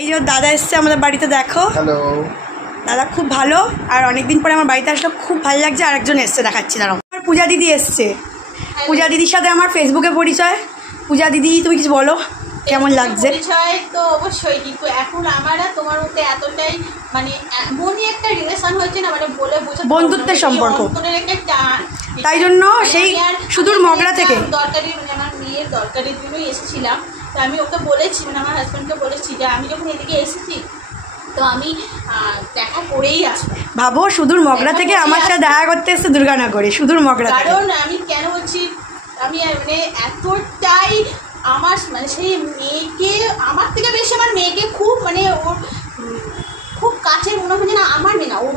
এই যে দাদা এসছে আমাদের বাড়িতে, দেখো। হ্যালো দাদা খুব ভালো, আর অনেকদিন পরে আমার বাড়িতে আসলে খুব ভালো লাগছে। আর একজন এসছে, দেখাচ্ছি দাঁড়াও। আমার পূজা দিদি এসছে। পূজা দিদির সাথে আমার ফেসবুকে পরিচয়। পূজা দিদি তুমি কিছু বলো, কেমন লাগছে? পরিচয় তো অবশ্যই, কিন্তু এখন আমার আর তোমার মধ্যে এতটাই মানে এমনই একটা রিলেশন হয়েছে না, মানে বলে বোঝাতে বন্ধুত্বের সম্পর্ক, একটা টান। তাই জন্য সেই সুদূর মগরা থেকে দরকারি মানে আমার মেয়ের দরকারের জন্যই এসেছিলাম। তো আমি ওকে বলেছি, মানে আমার হাজব্যান্ডকে বলেছি যে আমি যখন এদিকে এসেছি তো আমি দেখা করেই আসবো। ভাবো, সুদূর মগরা থেকে আমার সাথে দেখা করতে এসছে দুর্গানগরে, সুদূর মগরা। কারণ আমি কেন বলছি, আমি মানে এতটাই আমার মানে সেই মেয়েকে আমার থেকে বেশি আমার মেয়েকে খুব মানে ওর খুব কাছের মনে হচ্ছে না, আমার মেয়ে না ওর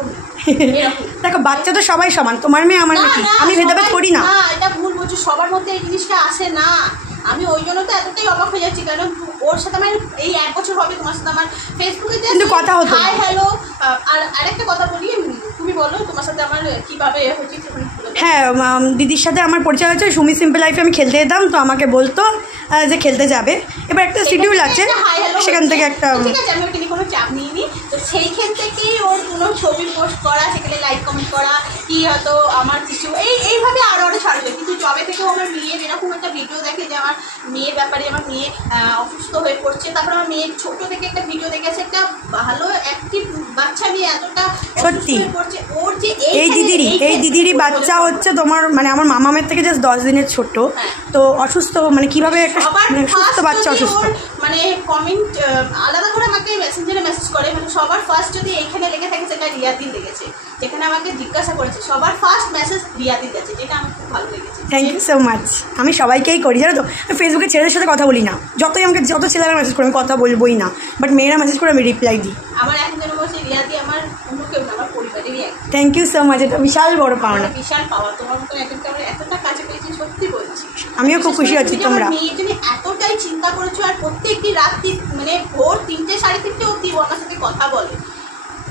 দেখো, বাচ্চা তো সবাই সমান, তোমার মেয়ে আমার মেয়ে, আমি ভেদাভেদ করি না। এটা ভুল বলছো, সবার মধ্যে এই জিনিসটা আসে না। আমি ওই জন্য তো এতটাই অবাক হয়ে যাচ্ছি, কারণ ওর সাথে আমার এই 1 বছর হবে তোমার সাথে আমার ফেসবুকে কিন্তু কথা হতো। Hi hello. আর আরেকটা কথা বলি, তুমি বলো তোমার সাথে আমার কীভাবে হয়েছে। হ্যাঁ, দিদির সাথে আমার পরিচয় হয়েছে সুমি সিম্পল লাইফে। আমি খেলতে যেতাম, তো আমাকে বলতো যে খেলতে যাবে। এবার একটা শিডিউল আছে, সেখান থেকে একটা ঠিক আছে, আমি ওখানে কোনো চাপ নিইনি। তো সেইখান থেকেই ওর কোনো ছবি পোস্ট করা, সেখানে লাইক কমেন্ট করা, কি হয়তো আমার কিছু এইভাবে আরও ছাড়বে। কিন্তু জবে থেকেও আমার মেয়ের এরকম একটা ভিডিও দেখে যে আমার মেয়ের ব্যাপারে, আমার মেয়ে অসুস্থ হয়ে পড়ছে, তারপর আমার মেয়ের ছোটো থেকে একটা ভিডিও দেখেছে, একটা ভালো অ্যাক্টিভ বাচ্চা মেয়ে এতটা সত্যি পড়ছে। ওর যে এই দিদিরই বাচ্চা হচ্ছে তোমার, মানে আমার মামামের থেকে জাস্ট 10 দিনের ছোট। তো অসুস্থ, মানে কিভাবে একটা সুস্থ বাচ্চা অসুস্থ, মানে কমেন্ট আলাদা করে আমাকে মেসেঞ্জারে মেসেজ করে, মানে সবার ফার্স্ট যদি এইখানে লেগে থাকে সেটা রিয়াদি লেগেছে, যেখানে আমাকে জিজ্ঞাসা করেছে সবার ফার্স্ট মেসেজ রিয়াদি গেছে, যেটা আমার খুব ভালো লেগেছে। Thank you so much. আমি সবাইকেই করি, জানো তো। ফেসবুকে ছেলেদের সাথে কথা বলি না, যতই আমাকে যত ছেলেরা মেসেজ করে আমি কথা বলবোই না, বাট মেয়েরা মেসেজ করে আমি রিপ্লাই দিই। আমার এখন যেন বলছে রিয়াদি আমার অন্য কেউ না, আমার পরিবারেরই এক। থ্যাংক ইউ সো মাচ, এটা বিশাল বড় পাওনা, বিশাল পাওয়া। তোমার মতন একজনকে আমরা এতটা কাছে পেয়েছি, সত্যি বলছি। আমিও খুব খুশি আছি। তোমরা মেয়ের জন্য এতটাই চিন্তা করেছো, আর প্রত্যেকটি রাত্রি মানে ভোর 3টে 3:30 অবধি ও আমার সাথে কথা বলে।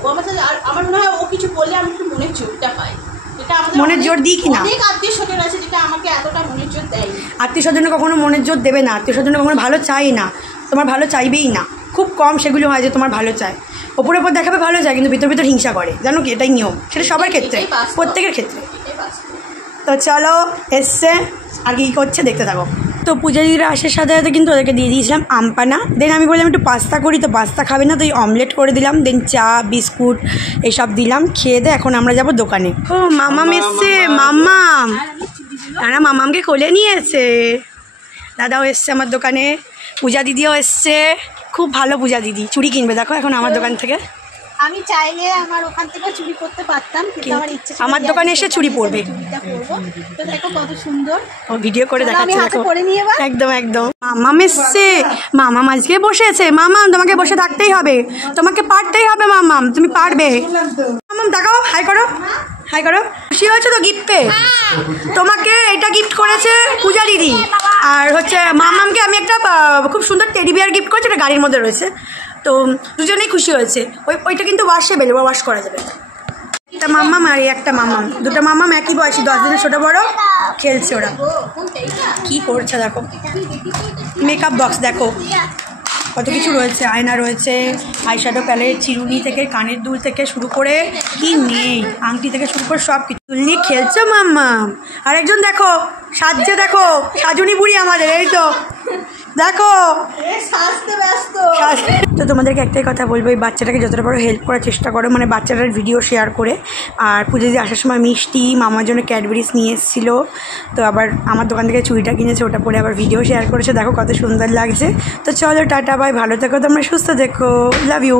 ও আমার সাথে, আর আমার মনে হয় ও কিছু বললে আমি একটু মনের জোরটা পাই, যেটা আমাদের মনের জোর দিই কিনা। অনেক আত্মীয় স্বজন আছে যেটা আমাকে এতটা মনের জোর দেয়। আত্মীয় স্বজন কখনো মনের জোর দেবে না, আত্মীয় স্বজন কখনো ভালো চাই না, তোমার ভালো চাইবেই না। খুব কম সেগুলো হয় যে তোমার ভালো চায়, ওপর ওপর দেখাবে ভালো চায়, কিন্তু ভিতর ভিতর হিংসা করে, জানো কি? এটাই নিয়ম, সেটা সবার ক্ষেত্রে, প্রত্যেকের ক্ষেত্রে। তো চলো, এসছে আর কি করছে দেখতে থাকো। তো পূজা দিদিরা আসার সাথে সাথে কিন্তু ওদেরকে দিয়ে দিয়েছিলাম আমপানা। দেন আমি বললাম একটু পাস্তা করি, তো পাস্তা খাবে না, তো এই অমলেট করে দিলাম। দেন চা বিস্কুট এইসব দিলাম, খেয়ে দে এখন আমরা যাব দোকানে। ও মামাম এসছে, মামাম মামামকে কোলে নিয়ে এসছে। দাদাও এসছে আমার দোকানে, পূজা দিদিও এসছে। খুব ভালো পূজা দিদি, চুড়ি কিনবে দেখো এখন আমার দোকান থেকে। আমি চাইলে আমার ওখান থেকে চুরি করতে পারতাম, কিন্তু আমার ইচ্ছে ছিল আমার দোকানে এসে চুরি পরবে। তো দেখো কত সুন্দর ও ভিডিও করে দেখাচ্ছে, দেখো একদম একদম। মামাম এসছে, মামাম আজকে বসেছে। মামাম তোমাকে বসে থাকতেই হবে, তোমাকে পারতেই হবে মামাম, তুমি পারবে। মামাম দেখাও, হাই করো, হাই করো। খুশি হয়েছে তো গিফট পেয়ে? তোমাকে এটা গিফট করেছে পূজা দিদি, আর হচ্ছে মামামকে আমি একটা খুব সুন্দর টেডি বিয়ার গিফট করেছি, এটা গাড়ির মধ্যে রয়েছে। তো দুজনেই খুশি হয়েছে। ওইটা কিন্তু ওয়াশেবেল, ওয়াশ করা যাবে। একটা মাম্মাম আর একটা মাম্মাম, দুটো মাম্মাম একই বয়সী, 10 দিনের ছোটো বড়ো, খেলছে ওরা। কি করছে দেখো, মেকআপ বক্স দেখো কত কিছু রয়েছে, আয়না রয়েছে, আইশ্যাডো প্যালেট, চিরুনি থেকে কানের দুল থেকে শুরু করে কি নেই, আংটি থেকে শুরু করে সব কিছু নিয়ে খেলছে মাম্মাম। আর একজন দেখো সাজছে, দেখো সাজুনি বুড়ি আমাদের, এই তো দেখো সাজতে ব্যস্ত। তো তোমাদেরকে একটাই কথা বলবো, এই বাচ্চাটাকে যতটা বড় হেল্প করার চেষ্টা করো, মানে বাচ্চাটার ভিডিও শেয়ার করে। আর পুজো দিয়ে আসার সময় মিষ্টি, মামার জন্য ক্যাডবেরিজ নিয়ে এসেছিলো, তো আবার আমার দোকান থেকে চুড়িটা কিনেছে, ওটা পরে আবার ভিডিও শেয়ার করেছে, দেখো কত সুন্দর লাগছে। তো চলো টাটা বাই, ভালো থেকো তোমরা, সুস্থ থেকো, লাভ ইউ।